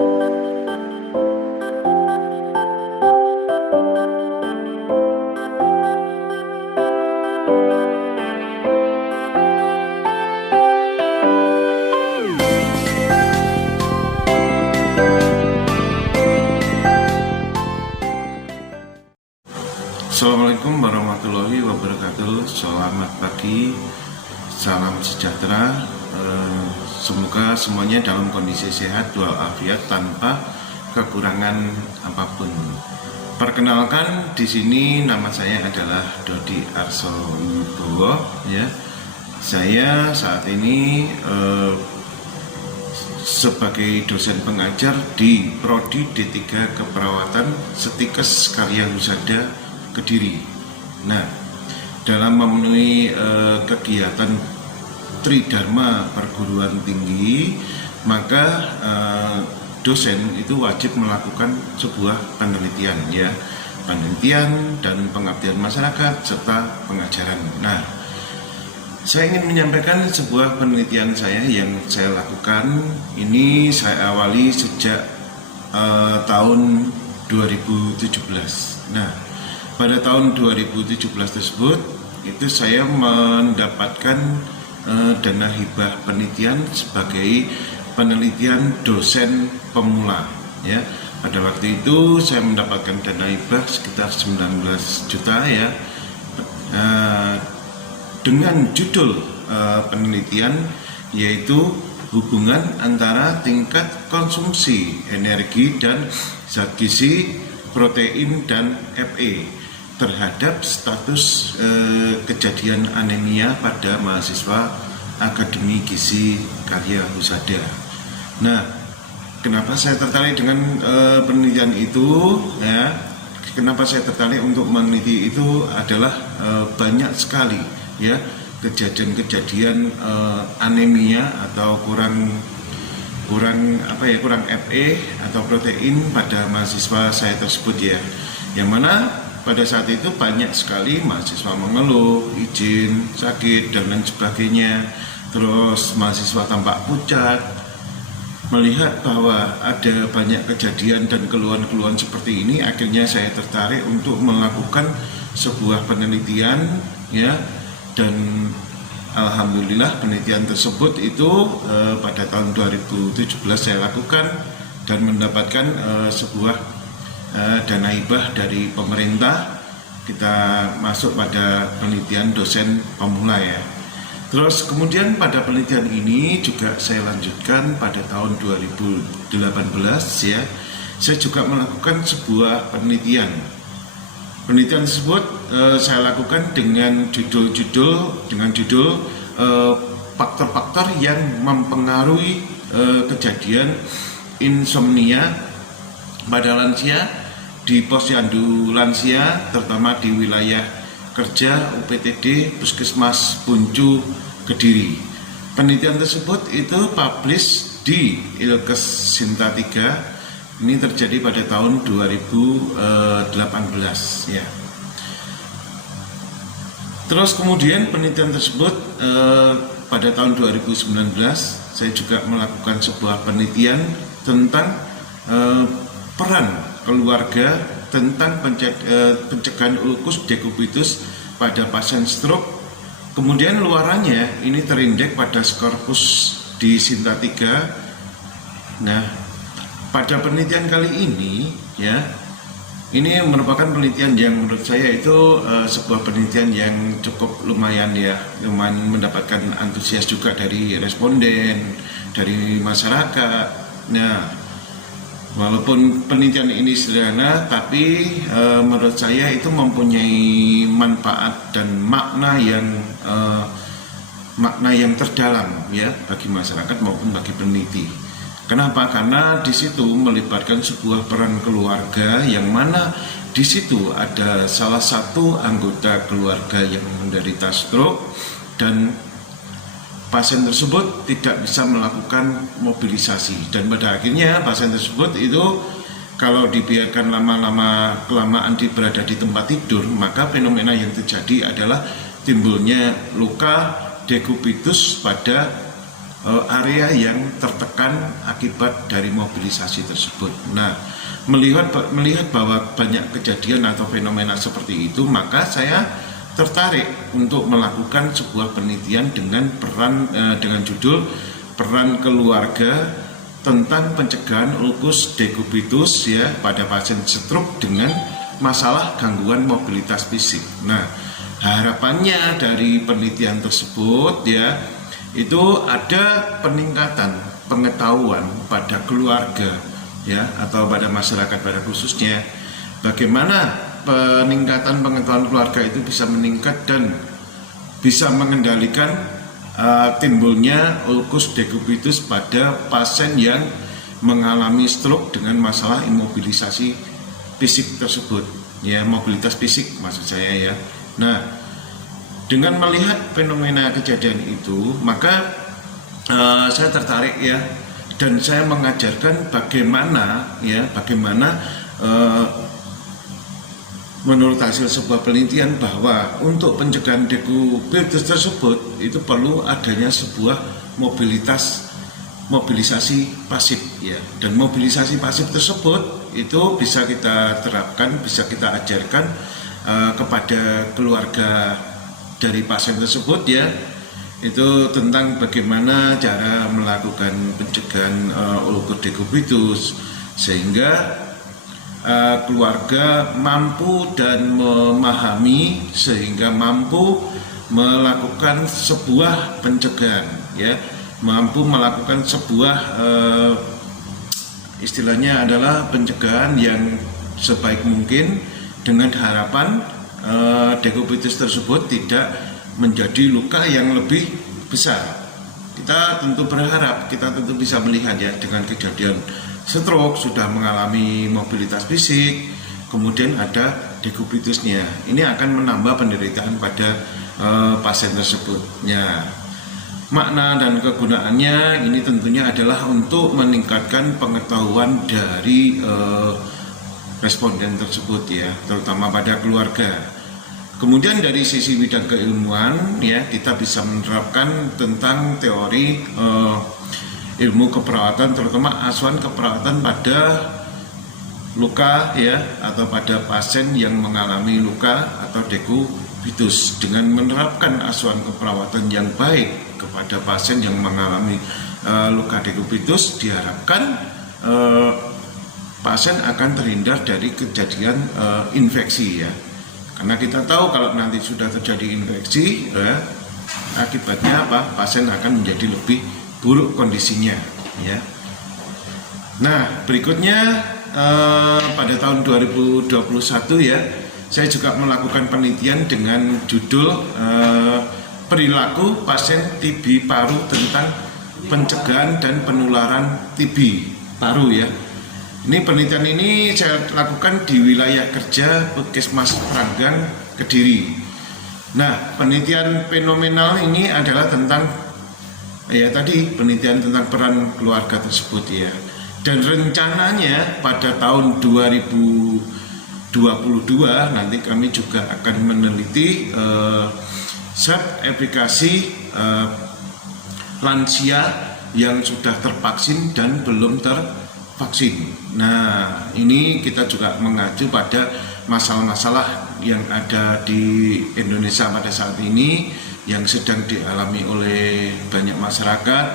Assalamualaikum warahmatullahi wabarakatuh. Selamat pagi, salam sejahtera. Semoga semuanya dalam kondisi sehat walafiat tanpa kekurangan apapun. Perkenalkan, di sini nama saya adalah Dodi Arso Wibowo. Ya, saya saat ini sebagai dosen pengajar di Prodi D3 Keperawatan Setikes Karya Husada Kediri. Nah, dalam memenuhi kegiatan Tridharma perguruan tinggi, maka dosen itu wajib melakukan sebuah penelitian, ya, penelitian dan pengabdian masyarakat serta pengajaran. Nah, saya ingin menyampaikan sebuah penelitian saya yang saya lakukan. Ini saya awali sejak tahun 2017. Nah, pada tahun 2017 tersebut itu saya mendapatkan dana hibah penelitian sebagai penelitian dosen pemula, ya. Pada waktu itu saya mendapatkan dana hibah sekitar 19 juta, ya, dengan judul penelitian yaitu hubungan antara tingkat konsumsi energi dan zat gizi, protein dan Fe terhadap status kejadian anemia pada mahasiswa Akademi Gizi Karya Husada. Nah, kenapa saya tertarik dengan penelitian itu? Ya, kenapa saya tertarik untuk meneliti itu adalah banyak sekali, ya, kejadian-kejadian anemia atau kurang Fe atau protein pada mahasiswa saya tersebut, ya. Yang mana pada saat itu banyak sekali mahasiswa mengeluh, izin, sakit, dan lain sebagainya. Terus mahasiswa tampak pucat. Melihat bahwa ada banyak kejadian dan keluhan-keluhan seperti ini, akhirnya saya tertarik untuk melakukan sebuah penelitian, ya. Dan alhamdulillah penelitian tersebut itu pada tahun 2017 saya lakukan dan mendapatkan sebuah dana hibah dari pemerintah. Kita masuk pada penelitian dosen pemula, ya. Terus kemudian pada penelitian ini juga saya lanjutkan pada tahun 2018, ya. Saya juga melakukan sebuah penelitian. Penelitian tersebut saya lakukan dengan judul faktor-faktor yang mempengaruhi kejadian insomnia pada lansia di posyandu lansia, terutama di wilayah kerja UPTD Puskesmas Buncu Kediri. Penelitian tersebut itu publish di Ilkes Sinta 3. Ini terjadi pada tahun 2018, ya. Terus kemudian penelitian tersebut pada tahun 2019 saya juga melakukan sebuah penelitian tentang peran keluarga tentang pencegahan ulkus dekubitus pada pasien stroke. Kemudian luarannya ini terindeks pada Scopus di Sinta 3. Nah, pada penelitian kali ini, ya, ini merupakan penelitian yang menurut saya itu sebuah penelitian yang cukup lumayan, ya, lumayan mendapatkan antusias juga dari responden, dari masyarakat. Nah, walaupun penelitian ini sederhana, tapi menurut saya itu mempunyai manfaat dan makna yang terdalam, ya, bagi masyarakat maupun bagi peneliti. Kenapa? Karena di situ melibatkan sebuah peran keluarga, yang mana di situ ada salah satu anggota keluarga yang menderita stroke dan pasien tersebut tidak bisa melakukan mobilisasi, dan pada akhirnya pasien tersebut itu kalau dibiarkan kelamaan berada di tempat tidur, maka fenomena yang terjadi adalah timbulnya luka dekubitus pada area yang tertekan akibat dari mobilisasi tersebut. Nah, melihat bahwa banyak kejadian atau fenomena seperti itu, maka saya tertarik untuk melakukan sebuah penelitian dengan judul peran keluarga tentang pencegahan ulcus decubitus ya pada pasien stroke dengan masalah gangguan mobilitas fisik. Nah, harapannya dari penelitian tersebut ya itu ada peningkatan pengetahuan pada keluarga ya atau pada masyarakat pada khususnya, bagaimana peningkatan pengetahuan keluarga itu bisa meningkat dan bisa mengendalikan timbulnya ulcus decubitus pada pasien yang mengalami stroke dengan masalah imobilisasi fisik tersebut ya, mobilitas fisik maksud saya ya. Nah, dengan melihat fenomena kejadian itu, maka saya tertarik ya, dan saya mengajarkan bagaimana menurut hasil sebuah penelitian bahwa untuk pencegahan decubitus tersebut itu perlu adanya sebuah mobilisasi pasif ya, dan mobilisasi pasif tersebut itu bisa kita terapkan, bisa kita ajarkan kepada keluarga dari pasien tersebut ya, itu tentang bagaimana cara melakukan pencegahan ulcus decubitus sehingga keluarga mampu dan memahami sehingga mampu melakukan sebuah pencegahan ya, mampu melakukan sebuah istilahnya adalah pencegahan yang sebaik mungkin dengan harapan decubitus tersebut tidak menjadi luka yang lebih besar. Kita tentu berharap, kita tentu bisa melihat ya, dengan kejadian stroke sudah mengalami mobilitas fisik, kemudian ada decubitusnya. Ini akan menambah penderitaan pada pasien tersebut. Ya, makna dan kegunaannya ini tentunya adalah untuk meningkatkan pengetahuan dari responden tersebut ya, terutama pada keluarga. Kemudian dari sisi bidang keilmuan ya, kita bisa menerapkan tentang teori ilmu keperawatan, terutama asuhan keperawatan pada luka ya, atau pada pasien yang mengalami luka atau decubitus. Dengan menerapkan asuhan keperawatan yang baik kepada pasien yang mengalami luka decubitus, diharapkan pasien akan terhindar dari kejadian infeksi ya, karena kita tahu kalau nanti sudah terjadi infeksi ya, akibatnya apa? Pasien akan menjadi lebih buruk kondisinya ya. Nah, berikutnya pada tahun 2021 ya, saya juga melakukan penelitian dengan judul perilaku pasien TB paru tentang pencegahan dan penularan TB paru ya. Ini penelitian ini saya lakukan di wilayah kerja Puskesmas Pranggang, Kediri. Nah, penelitian fenomenal ini adalah tentang ya tadi penelitian tentang peran keluarga tersebut ya. Dan rencananya pada tahun 2022 nanti kami juga akan meneliti swab efikasi lansia yang sudah tervaksin dan belum tervaksin. Nah, ini kita juga mengacu pada masalah-masalah yang ada di Indonesia pada saat ini yang sedang dialami oleh banyak masyarakat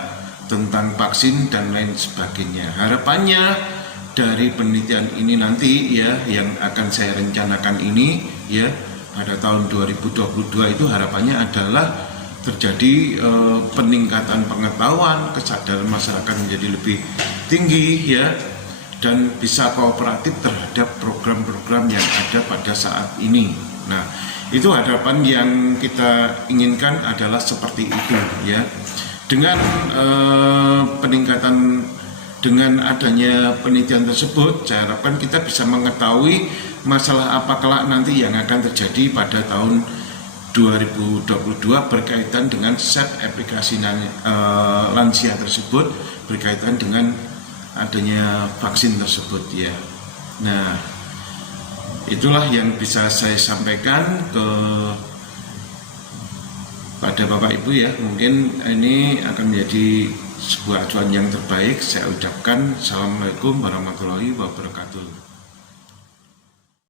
tentang vaksin dan lain sebagainya. Harapannya dari penelitian ini nanti ya, yang akan saya rencanakan ini ya pada tahun 2022 itu harapannya adalah terjadi peningkatan pengetahuan, kesadaran masyarakat menjadi lebih tinggi ya, dan bisa kooperatif terhadap program-program yang ada pada saat ini. Nah, itu harapan yang kita inginkan adalah seperti itu ya. Dengan peningkatan, dengan adanya penelitian tersebut, saya harapkan kita bisa mengetahui masalah apa kelak nanti yang akan terjadi pada tahun 2022 berkaitan dengan set aplikasi lansia tersebut, berkaitan dengan adanya vaksin tersebut ya. Nah, itulah yang bisa saya sampaikan ke pada Bapak Ibu ya, mungkin ini akan menjadi sebuah acuan yang terbaik. Saya ucapkan Assalamualaikum warahmatullahi wabarakatuh.